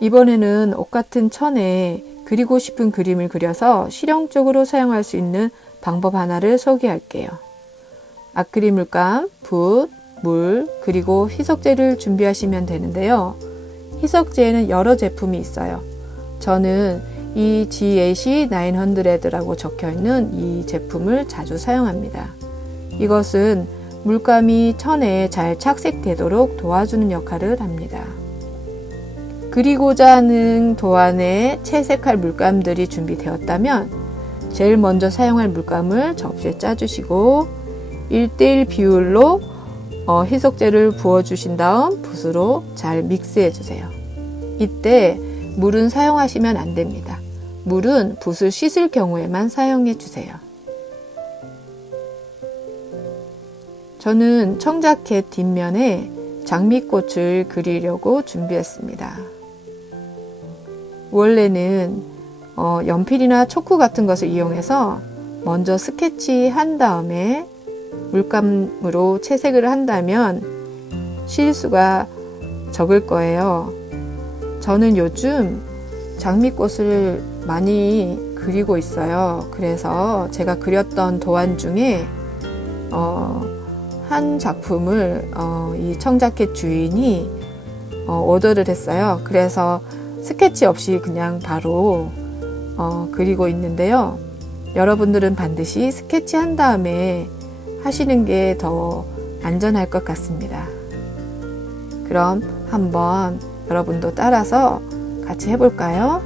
이번에는 옷 같은 천에 그리고 싶은 그림을 그려서 실용적으로 사용할 수 있는 방법 하나를 소개할게요. 아크릴 물감, 붓, 물, 그리고 희석제를 준비하시면 되는데요. 희석제에는 여러 제품이 있어요. 저는 이 GAC 900라고 적혀있는 이 제품을 자주 사용합니다. 이것은 물감이 천에 잘 착색되도록 도와주는 역할을 합니다. 그리고자 하는 도안에 채색할 물감들이 준비되었다면 제일 먼저 사용할 물감을 접시에 짜주시고 1:1 비율로 희석제를 부어주신 다음 붓으로 잘 믹스해주세요. 이때 물은 사용하시면 안 됩니다. 물은 붓을 씻을 경우에만 사용해주세요. 저는 청자켓 뒷면에 장미꽃을 그리려고 준비했습니다. 원래는 연필이나 초크 같은 것을 이용해서 먼저 스케치한 다음에 물감으로 채색을 한다면 실수가 적을 거예요. 저는 요즘 장미꽃을 많이 그리고 있어요. 그래서 제가 그렸던 도안 중에 한 작품을 이 청자켓 주인이 오더를 했어요. 그래서 스케치 없이 그냥 바로 그리고 있는데요. 여러분들은 반드시 스케치한 다음에 하시는 게 더 안전할 것 같습니다. 그럼 한번 여러분도 따라서 같이 해볼까요?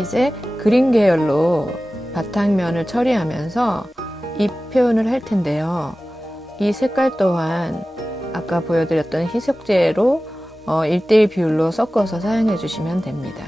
이제 그린 계열로 바탕면을 처리하면서 잎 표현을 할 텐데요. 이 색깔 또한 아까 보여드렸던 희석제로 1:1 비율로 섞어서 사용해 주시면 됩니다.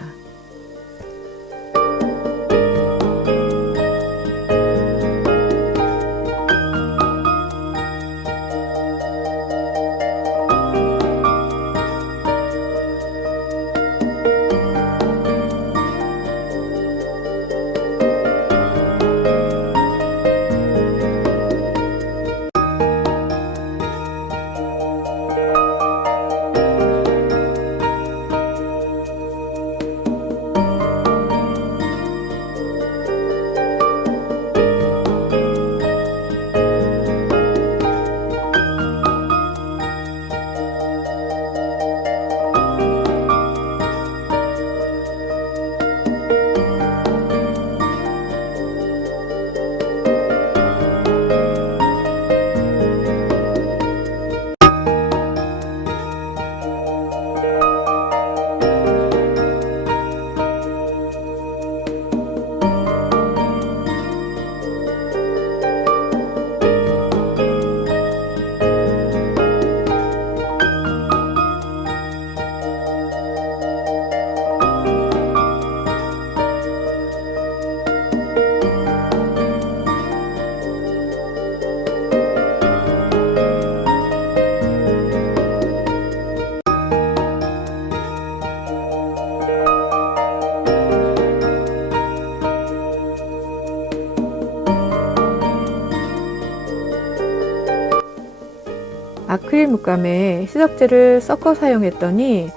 아크릴 물감에 희석제를 섞어 사용했더니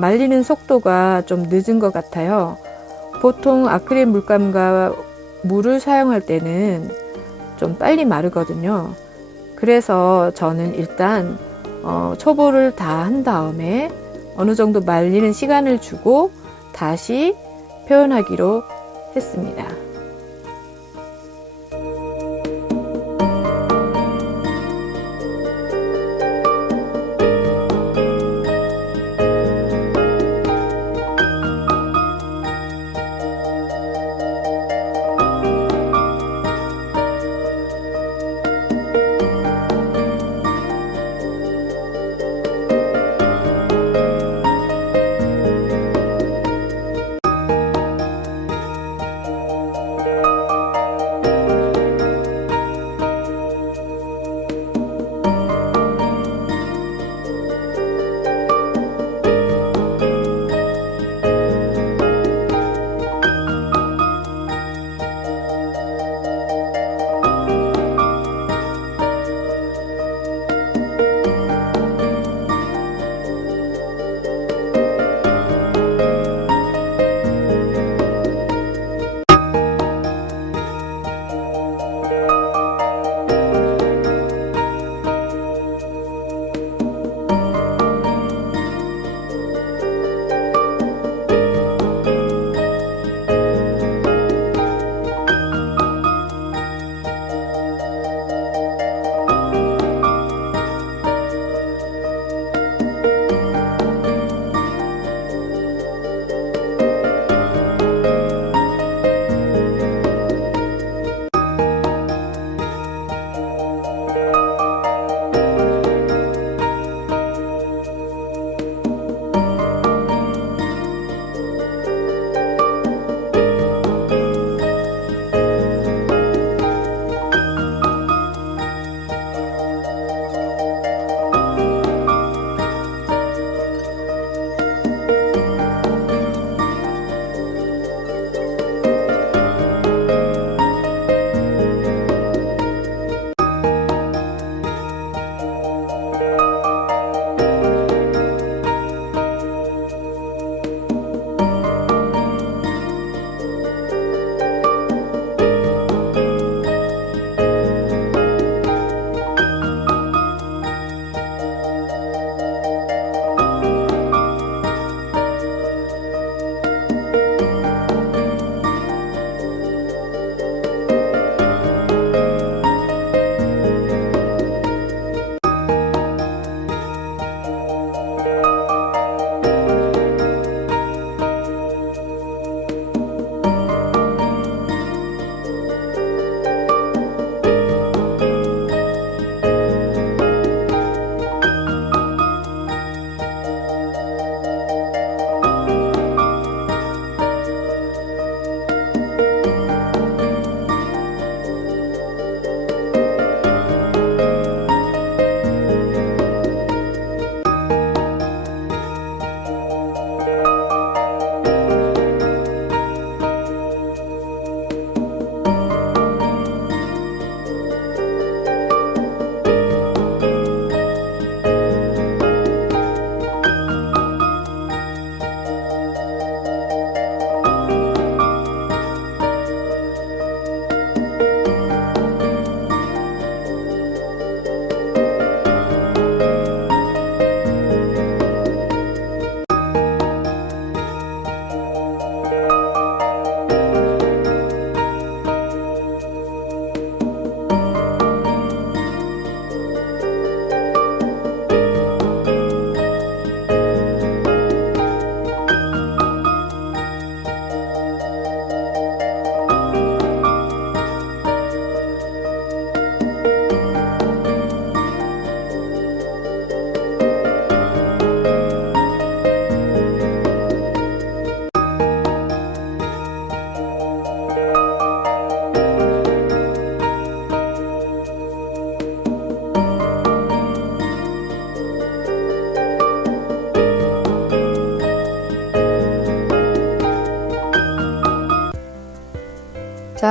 말리는 속도가 좀 늦은 것 같아요. 보통 아크릴 물감과 물을 사용할 때는 좀 빨리 마르거든요. 그래서 저는 일단 초보를 다 한 다음에 어느 정도 말리는 시간을 주고 다시 표현하기로 했습니다.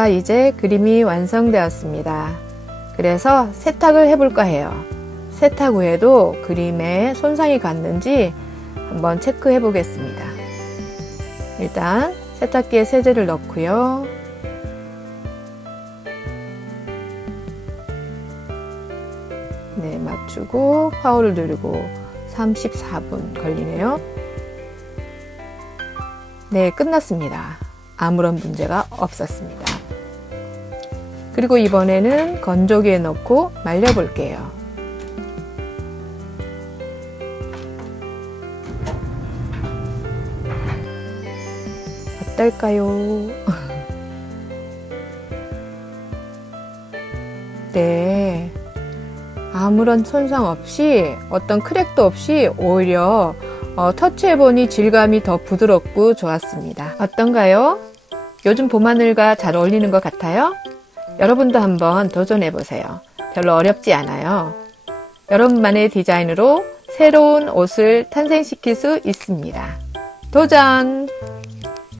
자, 이제 그림이 완성되었습니다. 그래서 세탁을 해볼까 해요. 세탁 후에도 그림에 손상이 갔는지 한번 체크해 보겠습니다. 일단 세탁기에 세제를 넣고요. 네, 맞추고 파워를 누르고 34분 걸리네요. 네, 끝났습니다. 아무런 문제가 없었습니다. 그리고 이번에는 건조기에 넣고 말려볼게요. 어떨까요? 네. 아무런 손상 없이 어떤 크랙도 없이 오히려 터치해보니 질감이 더 부드럽고 좋았습니다. 어떤가요? 요즘 봄하늘과 잘 어울리는 것 같아요? 여러분도 한번 도전해보세요. 별로 어렵지 않아요. 여러분만의 디자인으로 새로운 옷을 탄생시킬 수 있습니다. 도전!